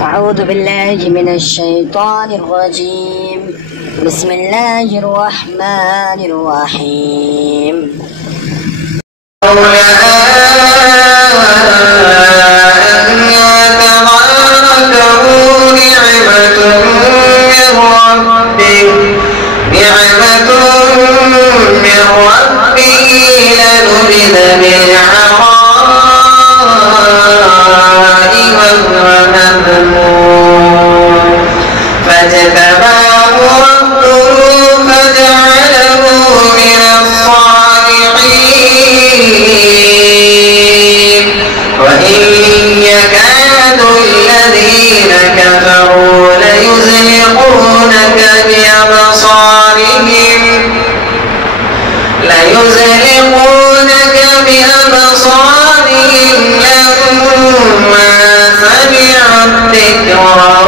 أعوذ بالله من الشيطان الرجيم. بسم الله الرحمن الرحيم. فاجتباه ربه فجعله من الصالحين وإن يكاد الذين كفروا ليزلقونك بأبصارهم لما سمعوا الذكر